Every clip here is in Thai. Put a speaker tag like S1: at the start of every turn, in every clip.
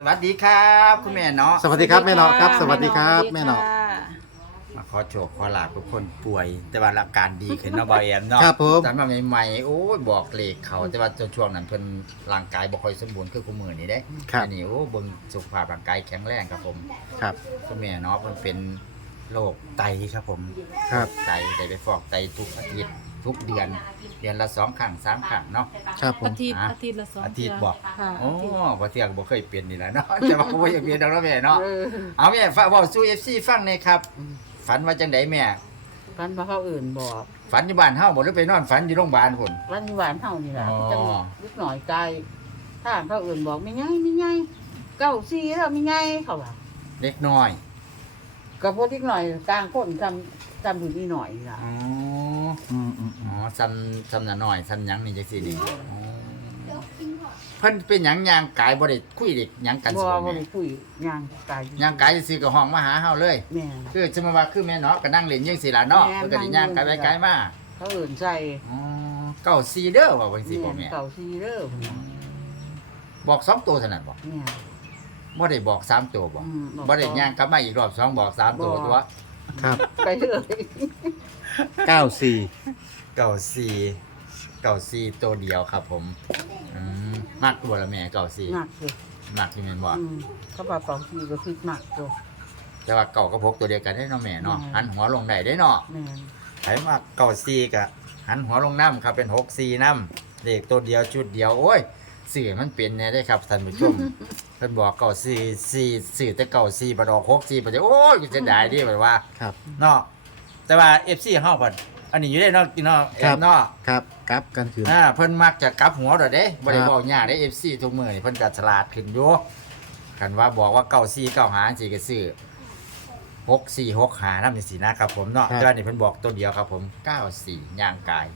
S1: สวัสดีครับคุณแม่เนาะ
S2: สวัสดีครับแม่เนาะครับ สวัสดีครับแม่เนาะ
S1: มาขอโชคขอลาบทุกคนป่วย แต่ว่าอาการดีขึ้นเนาะบอยแอมเนาะ
S2: ครับผม
S1: ตอนมาใหม่ๆโอ้ยบอกเลขเขาแต่ว่าช่วงนั้นเพิ่นร่างกายบ่ค่อยสมบูรณ์คือคู่มือนี่เด้
S2: ครับ
S1: อันนี้โอ้เบิ่งสุขภาพร่างกายแข็งแรงครับผม
S2: ครับ
S1: คุณแม่เนาะเพิ่นเป็นโรคไตครับผม
S2: ครับ
S1: ไตได้ไปฟอกไตทุกอาทิตย์ ทุกเดือน เดือนละสองครั้งสามครั้งเนาะ
S2: ครับผม
S3: อาทิตย์
S1: อะ
S3: อาทิตย์ละสอง
S1: อาทิตย์
S3: เทื่
S1: บอก
S3: ค่ะ
S1: โอ้
S3: อาทิตย์
S1: บ่เที่ยงบ่เคยเปลี่ยนนี่แหละเนาะแต่ว่าบ่อยากเปลี่ยนดอกเนาะแม่เนาะ เอาแม่ฝากบอกสู้ FC ฟังหน่อยครับ ฝันว่าจังไดแม่
S4: ฝันว่าเขาอื่นบอก
S1: ฝันอยู่บ้านเฮาบ่หรือไปนอนฝันอยู่โรงพยาบาลพุ่น
S4: วันนี้หวานเท่านี่แหละ
S1: อ๋อ
S4: จังนิดหน่อยใจถ้าเขาอื่นบอกไม่ง่ายไม่ง่ายเก้าซีแล้วไม่ง่ายเขาว่า
S1: เล็กน้อย
S4: ก็พวกนิดหน่อยกลางคนจำจำอยู่นี่หน่อยนี่ล่ะ
S1: อ๋อ
S2: อืมอืมอื
S1: อ๋อ
S2: ม
S1: ซ้ำซ้ำน่ะน้อยซ้ำหยังนี่จังซี่นี่อ๋อเพิ่นเป็นหยังย่างกายบ่ได้คุยเด็กหยังกัน
S4: บ่
S1: สิบ่
S4: บ่
S1: แม่
S4: ได้คุยย่างกาย
S1: ย่างกายซื่อๆก็ห้องมาหาเฮาเลย
S4: แม่
S1: คือสมมุติว่าคือแม่เนาะก็นั่งเล่นจังซี่ล่ะเนาะ
S4: แม่
S1: เพิ่นก็สิย่างกายไปกายมา
S4: เขาอื่นใส่
S1: อ๋อเก้าซีเด้อว่าจังซี่บ่
S4: แม่
S1: แม่
S4: เก้าซีเด้อพุ่นน่ะ
S1: บอกสองตัวเท่านั้นบ่
S4: แม่
S1: บ่ได้บอกสามตัวบ่
S4: อืม
S1: บ่ได้ย่างกลับมาอีกรอบสองบอกสามตัวตัว
S2: ครับ
S4: ไปเลย
S2: เก้าสี่
S1: เก่าซีเก่าซีตัวเดียวครับผมอืมมากตัวละแม่เก่าซี
S4: หนักสิ
S1: มากที่แม่นบ่
S4: อืมเขาบอกเก้าซีก็คิดหนักจ้ะ
S1: แต่ว่าเก่าก็พกตัวเดียวกันได้เนาะแม่เนาะ
S4: อืม
S1: หันหัวลงได้ได้เนาะ
S4: แม่
S1: ไผมาเก่าซีกะหันหัวลงน้ำครับเป็นหกซีน้ำเลขตัวเดียวชุดเดียวโอ้ยสื่อมันเป็นแน่ได้ครับท่านผู้ชม เพิ่นบอกเก่าซีซีสื่อแต่เก่าซีบ่ดอกหกซีบ่ได้โอ้ยกูจะได้ดิแบบว่า
S2: ครับ
S1: เนาะ แต่ว่า FC เฮาเพิ่นอันนี้อยู่ได้เนาะเนาะแอ
S2: ครับ
S1: มเนาะ
S2: ครับกลับกันคืน
S1: อ่าเพิ่นมักจะกลับหัวดอกเด้บ่ได้
S2: ครับ
S1: บอกยากได้ FC ทุกมื้อนี่เพิ่นก็ฉลาดขึ้นอยู่กันว่าบอกว่า94 95จังซี่ก็ซื้อ64 65นำจังซี่นะครับผมเนาะแต่ว่านี่เพิ่นบอกตัวเดียวครับผม94ย่างกาย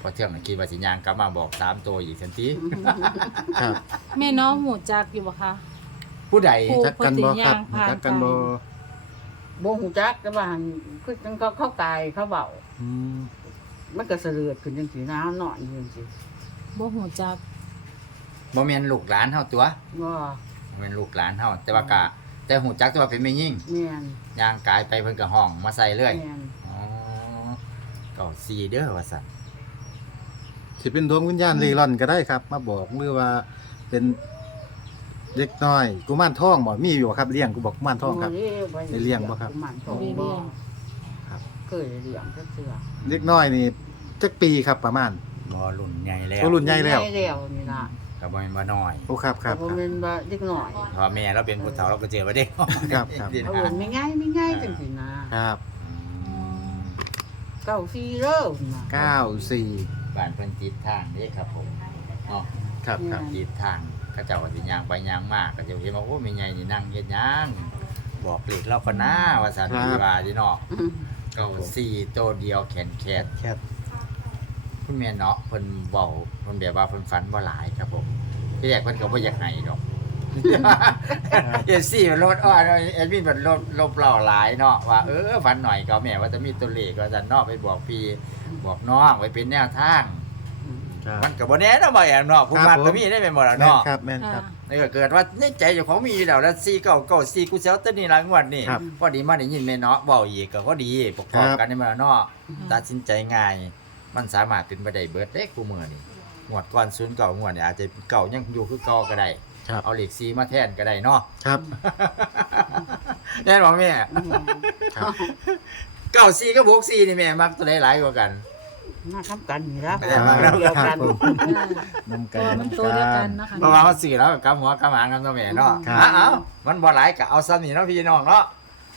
S1: พอเที่ยงน่ะคิดว่าสิย่างกลับมาบอกสามตัวอีกทันที
S2: ครับ
S3: แม่น้องหูจักอยู่บ่คะ
S1: ผู้ใด
S3: ผู้
S2: จักกันบ่ครับ
S3: ปฏิญาณผ่าน
S2: จักกันบ่
S4: บ่ฮู้จักแต่ว่าหั่นคือจังเขาเข้ากายเขาเบา
S2: อืม
S4: มันก็เสลือดขึ้นจังสีน้ำหน่อยจังสี
S3: บ่หูจัก
S1: บ่แม่นลูกหลานเฮาตัว
S4: ว่า
S1: บ่แม่นลูกหลานเฮาแต่ว่าก็แต่หูจักแต่ว่าเป็นแม่ยิ่ง
S4: แม่น
S1: ย่างกายไปเพิ่นก็ห้องมาใส่เลย
S4: แม่น
S1: อ๋อเก่าซีเด้อว่าซั่น
S2: สิเป็นดวงวิญญาณเร่ร่อนก็ได้ครับ มาบอกมือว่าเป็น เด็กน้อยกุมารทองบ่มีอยู่ครับเลี้ยงกูบอกกุมารทองครับ ได้เลี้ยงบ่ครับ
S4: กุมารทอง
S3: ได้เลี้
S4: บ่
S3: ยง
S2: ครับ
S4: เคยเลี้ยงจักเทื่อ
S2: เด็กน้อยนี่จักปีครับประมาณ
S1: บ่รุ่นใหญ่แล้ว
S2: โอ้รุ่นใหญ่แล้ว
S4: ใหญ่แล้วนี่ล่ะ
S1: ก็บ่แม่นว่าน้อย
S2: โอ้ครับครับ
S4: เพราะ
S2: ครับ
S4: มันว่าเด็กหน่อย
S1: เพราะแม่เราเป็นผู้เฒ่าเราก็เจอมาเด้
S2: ครับครับ
S1: ดี
S4: เขา
S1: นะ
S4: เอิ้นไม่ง่ายไม่ง่ายจังสีนะครับเก้าซีเด้อนะ
S2: เก้าสี่
S1: บ้านเพิ่นติดทางเด้ครับผมเนาะ
S2: ครับครับ
S1: ติดทาง เขาเจ้าก็สิย่างไปย่างมาก็จะเห็นว่าโอ้แม่ใหญ่นี่นั่งเฮ็ดหยังบอกเลขเราก็น่าว่าซั่นดีว่าดิเนาะ
S4: อืม
S1: เก้าสี่ตัวเดียวแขนแคด
S2: แคท
S1: คุณแม่เนาะเพิ่นเว้าเพิ่นแบบว่าเพิ่นฝันบ่หลายครับผมที่แรกเพิ่นก็บ่อยากให้ดอกเอซี่มันลดอ้อนเอ็ดมินมันลดลบเล่าหลายเนาะว่าเออฝันหน่อยก็แม่ว่าจะมีตัวเลขก็จะนอกไปบอกพี่บอกน้องไว้เป็นแนวทาง
S4: อืม
S2: ครับ
S1: มันก็บ่แน่เนาะบ่แอนเนาะผู้
S2: ครับ
S1: มัน
S2: ผม
S1: ก็มีได้แม่นบ่ล่ะ
S2: แม่น
S1: เนาะ
S2: ครับแม่นครับ
S1: นี่ก็เกิดว่าในใจเจ้าของมีอยู่แล้วแล้ว4 9 9 4กูสิเซาตัวนี้หลายงวดนี่
S2: ครับ
S1: พอดีมาได้ยินแม่เนาะเว้าอีกก็พอดีประกอบ
S2: ครับ
S1: กันได้มาเนาะตัดสินใจง่าย มันสามารถเป็นไปได้เบิดเด้กูมื้อนี่งวดก่อน0 9งวดนี่อาจจะเก่ายังอยู่คือเก่าก็ได้
S2: ครับ
S1: เอาเลข4มาแทนก็ได้เนาะ
S2: ครับ
S1: แน่นบ่แม่
S4: อืม
S2: ครับ
S1: เก้าสี่ก็บวกสี่นี่แม่มักตัวใดหลายกว่ากัน
S4: มาทำกันนี่ละ
S1: ไม่ได้มาแล้ว
S4: เดียวกัน
S2: ครับผม
S3: อ่า
S2: นำ
S3: ตั
S2: กัน
S3: วมันตัวเดียวกันนะคะ
S1: เพราะว่าเขาสี่แล้วกับหัวกับหางกันตัวแม่เนาะ
S2: ครับ
S1: อะเอามันบ่หลายก็เอาซ้ำนี่เนาะพี่น้องเนาะ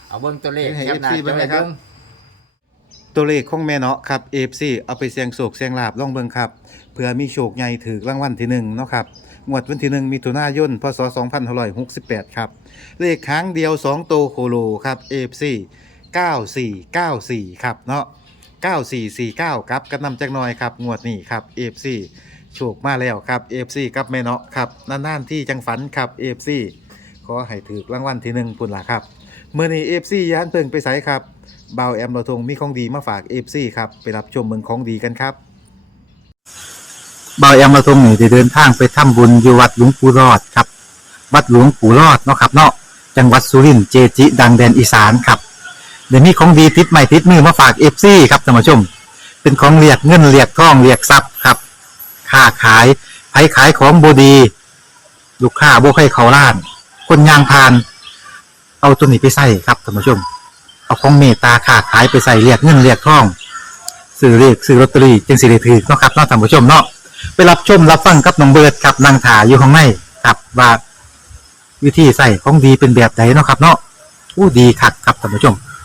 S1: เอาเบิ่งตัวเลข
S2: ให้
S1: แคปหน้า
S2: FC
S1: จอ
S2: เบิ่ง
S1: ไว้
S2: เลยครับ
S1: เบิ่ง
S2: ตัวเลขของแม่เนาะครับ AFC เอาไปเสี่ยงโศกเสี่ยงลาบล่องเบิงครับ เพื่อมีโชคใหญ่ถือรางวัลที่หนึ่งเนาะครับงวดวันที่หนึ่งมิถุนายนพศ2568 ครับ เลขค้างเดียว 2 โตวโคโลครับ AFC 9494 ครับเนาะ 9449 ครับกันนำจักหน่อยครับ งวดนี้ครับ AFC โชคมาแล้วครับ AFC กับแม่เนาะครับนานๆที่จังฝันครับ AFC ขอให้ถือรางวัลที่หนึ่งปุ่นล่ะครับเมื่อนี้ AFC ย้านเพิงไปไสครับเบาแอมเราทงมีของดีมาฝาก FC ครับไปรับชมเมืองของดีกันครับเบาแอมเราทงนี่ได้เดินทางไปทำบุญอยู่วัดหลวงปู่รอดครับ วัดหลวงปู่รอดเนาะครับเนาะจังหวัดสุรินทร์เจจิ ดังแดนอีสานครับ ดี๋ยวนี้ของดีติดใหม่ติดมือมาฝากเอฟซีครับท่านผู้ชม เป็นของเรียกเงินเรียกทองเรียกทรัพย์ครับค้าขายไผขายของบดี ลูกค้าโบให้เขาล้าน คนยางพาน เอาตัวนี้ไปใส่ครับท่านผู้ชม เอาของเมตตาค้าขายไปใส่เรียกเงินเรียกทองซื้อเรียกซื้อลอตเตอรี่จึงสิได้ถือเนาะครับเนาะท่านผู้ชมเนาะไปรับชมรับฟังกับน้องเบิร์ดครับนางถาอยู่ข้างในครับว่าวิธีใส่ของดีเป็นแบบไหนเนาะครับ เนาะอู้ดีคักครับท่านผู้ชม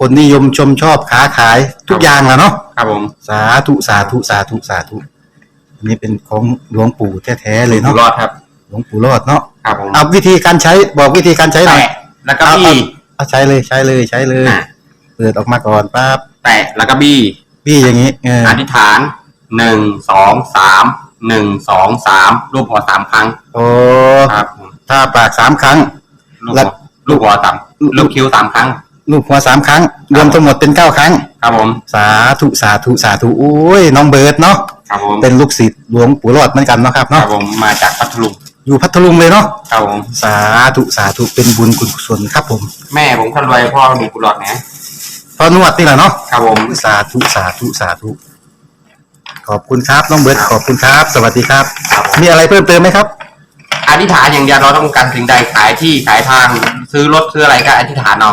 S2: คนนิยมชมชอบค้าขายทุกอย่างแหละเนาะ
S5: ครับผม
S2: สาธุสาธุสาธุสาธุอันนี้เป็นของหลวงปู่แท้ๆเลย
S5: อยู่
S2: เนาะ
S5: รอดครับ
S2: หลวงปู่รอดเนาะ
S5: ครับผม
S2: เอาวิธีการใช้บอกวิธีการใช้หน่อย
S5: แตะแล้วก็บี้
S2: เอาใช้เลยใช้เลยใช้เลย
S5: อะ
S2: เปิดออกมาก่อนปั๊บ
S5: แตะแล้วก็บี้
S2: พี่อย่างนี้เออ
S5: อธิษฐานหนึ่งสองสามหนึ่งสองสามรูปหัวสามครั้ง
S2: โอ้
S5: ครับผม
S2: ถ้าปากสามครั้ง
S5: ลูก
S2: แล้
S5: หั
S2: ว
S5: วลูกหัวสามลูกคิ้วสามครั้ง
S2: ลูกหัวสามครั้ง รวมทั้งหมดเป็นเก้าครั้ง
S5: ครับผม
S2: สาธุสาธุสาธุโอ้ยน้องเบิร์ดเนาะ
S5: ครับผม
S2: เป็นลูกศิษย์หลวงปู่รอดเหมือนกันเนาะครับ
S5: ครั
S2: เนาะ
S5: บผมมาจากพัทลุง
S2: อยู่พัทลุงเลยเนาะ
S5: ครับผม
S2: สาธุสาธุเป็นบุญกุศลครับผม
S5: แม่ผมคนรวยพ่อมีกุหลาบนะ
S2: พอนวดนี่แหละเนาะ
S5: ครับผม
S2: สาธุสาธุสาธุขอบคุณครับน้องเบิร์ดขอบคุณครับ สวัสดีครับ
S5: ครับผม
S2: มีอะไรเพิ่มเติมไหมครับ
S5: อธิษฐานอย่างเดียวเราต้องการสิ่งใดขายที่ขายทาง ซื้อรถซื้ออะไรก็อธิษฐานเอา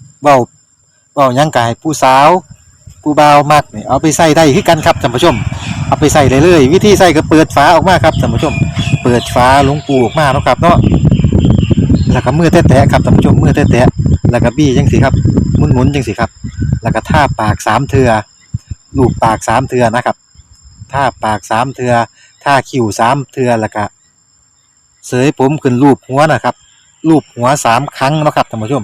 S2: เบาเบายังกายผู้สาวผู้บ่าวมักนี่เอาไปใส่ได้คือกันครับท่านผู้ชม เอาไปใส่ได้เลย วิธีใส่ก็เปิดฝาออกมาครับท่านผู้ชม เปิดฝาหลวงปูออกมาเนาะครับเนาะแล้วก็มือแตะๆครับท่านผู้ชมมือแตะๆแล้วก็บี้จังสิครับหมุนๆจังสิครับ แล้วก็ท่าปากสามเทือลูบปากสามเทือนะครับท่าปากสามเทือท่าคิ้วสามเทือแล้วก็เสยผมขึ้นรูปหัวนะครับรูปหัวสามครั้งนะครับท่านผู้ชม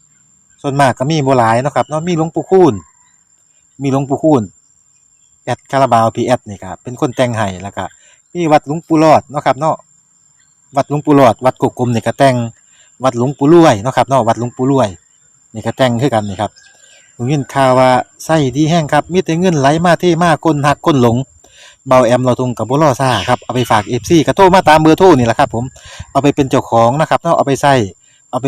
S2: ส่วนมากก็มีบ่หลายเนาะครับเนาะมีหลวงปู่คูณมีหลวงปู่คูณแอดคาราบาวพีแอดนี่ครับเป็นคนแต่งให้แล้วก็มีวัดหลวงปู่รอดเนาะครับเนาะวัดหลวงปู่รอด วัดกกกลมนี่ก็แต่งวัดหลวงปู่รวยเนาะครับเนาะวัดหลวงปู่รวยนี่ก็แต่งคือกันนี่ครับผมยินข่าวว่าไส้ดีแห้งครับมีแต่เงินไหลมาเท่มาก้นหักก้นหลงเบาแอมเราทงกับบุรอซ่าครับเอาไปฝากเอฟซีกระโทรมาตามเบอร์โทรนี่แหละครับผมเอาไปเป็นเจ้าของนะครับเนาะเอาไปใส่เอาไป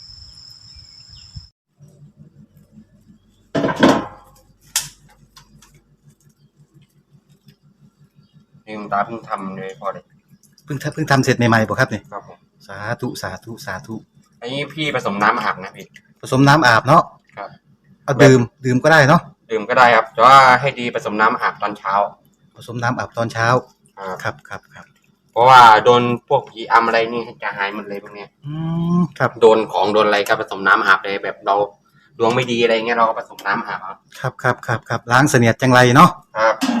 S5: ลืมตาเพิ่งทำเลยพอเลย
S2: เพิ่งทำเพิ่งทำเสร็จใหม่ๆบ่ครับนี่
S5: ครับผม
S2: สาธุสาธุสาธุ
S5: อันนี้พี่ผสมน้ำอาบนะพี่
S2: ผสมน้ำอาบเนาะ
S5: ครับ
S2: เอาดื่มดื่มก็ได้เนาะ
S5: ดื่มก็ได้ครับ แต่ว่าให้ดีผสมน้ำอาบตอนเช้า
S2: ผสมน้ำอาบตอนเช้า
S5: ครับ
S2: ครับครับครับ
S5: เพราะว่าโดนพวกผีอำอะไรนี่จะหายหมดเลยพวกเนี้ย
S2: อืมครับ
S5: โดนของโดนอะไรก็ผสมน้ำอาบเลยแบบเราดวงไม่ดีอะไรเงี้ยเราก็ผสมน้ำอาบเอา
S2: ครับครับครับครับล้างเสนียดจังไรเนาะ
S5: ครับ
S2: ส